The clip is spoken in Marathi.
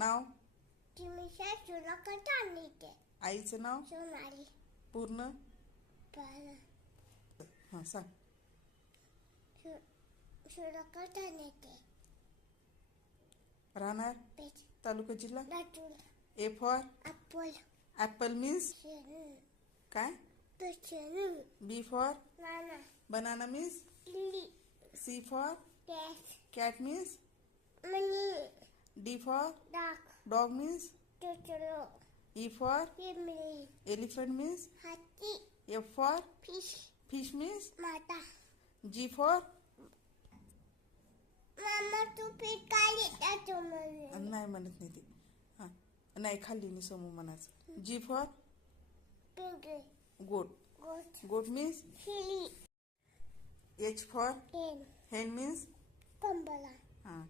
नाव. तिमिषा सुलकटानिके. आईचं नाव. सोनाली. पूर्ण. पाला. हां सांग. सुलकटानिके. राहणार. पेट. तालुका जिल्हा. Latur. A for apple. Apple means काय. पेशेन. बी फॉर नाना. Banana means. लिली. C for cat. Cat means. मनी. D for dog. Dog means. टोटलो. ई फॉर फिमली. Elephant means. हाती. F for fish. Fish means. माता. जी फॉर मामा तू पीठ काढली त्याचं मध्ये. नाही म्हणत नाही ते. हां नाही खाल्ली मी समूह म्हणायचं. जी फॉर पिंगली. गोट. गोट. गोट मीन्स. शिली. एच फॉर हेन. हेन मीन्स. कंबला. हां